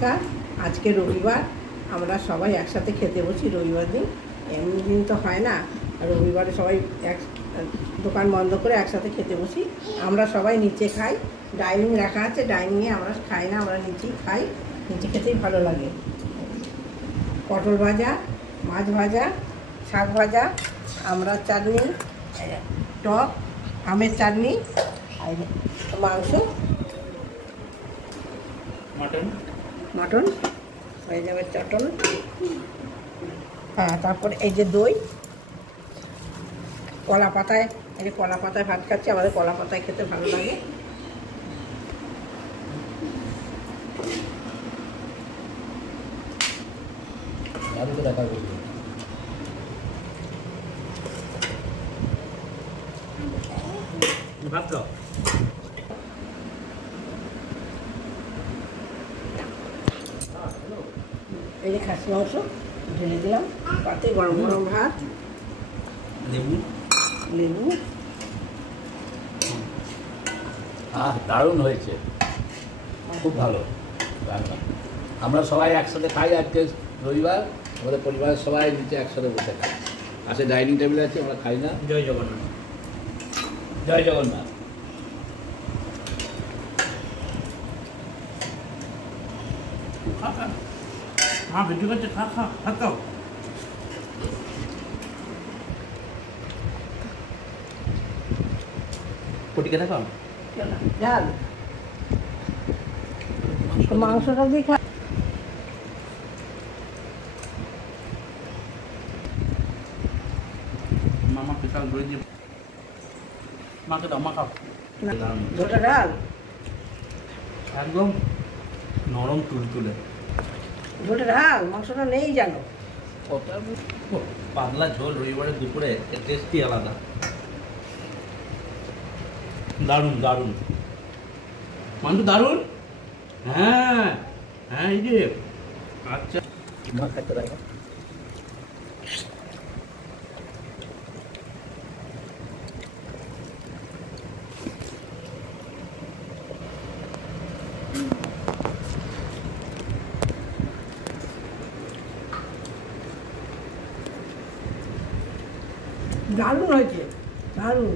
নমস্কার। আজকে রবিবার, আমরা সবাই একসাথে খেতে বসি। রবিবার দিন, এমনি দিন তো হয় না। রবিবারে সবাই এক দোকান বন্ধ করে একসাথে খেতে বসি। আমরা সবাই নিচে খাই, ডাইনিং রাখা আছে, ডাইনিংয়ে আমরা খাই না, আমরা নিচেই খাই। নিচে খেতেই ভালো লাগে। পটল ভাজা, মাছ ভাজা, শাক ভাজা, আমড়ার চাটনি, টক, আমের চাটনি, আর মাংস, মাটন হয়ে যাবে, চটন, হ্যাঁ। তারপরে এই যে দই, কলা পাতায়, এই যে কলা পাতায় ভাত খাচ্ছি। আমাদের কলা পাতায় খেতে ভালো লাগে। ভাত খাও। এই যে খাসি মাংস ঢেলে দিলাম, তাতে গরম গরম ভাত, লেবু লেবু। দারুণ হয়েছে, খুব ভালো। আমরা সবাই একসাথে খাই। আজকে রবিবার, আমাদের পরিবারের সবাই নিচে একসাথে বসে খাই। পাশে ডাইনিং টেবিল আছে, আমরা খাই না। জয় জগন্নাথ, জয় জগন্নাথ। হ্যাঁ, ভিডিও করছে, খা খা ভাত খাও। পটি কেটে খাও। ঝাল মাংসটা দিয়ে খা। মামা পেশাল ধরে দিয়ে মাকে দাও, মা খাও। দুটো ডাল, একদম নরম তুলতুলে। দুটো ডাল, মাংসটা নেই জানো। পাতলা ঝোল রবিবারের দুপুরে, টেস্টই আলাদা। দারুণ দারুণ মাংস, দারুণ। হ্যাঁ হ্যাঁ, এই যে আচ্ছা, মা খাইতে পারে। দারুণ হয়েছে, দারুণ।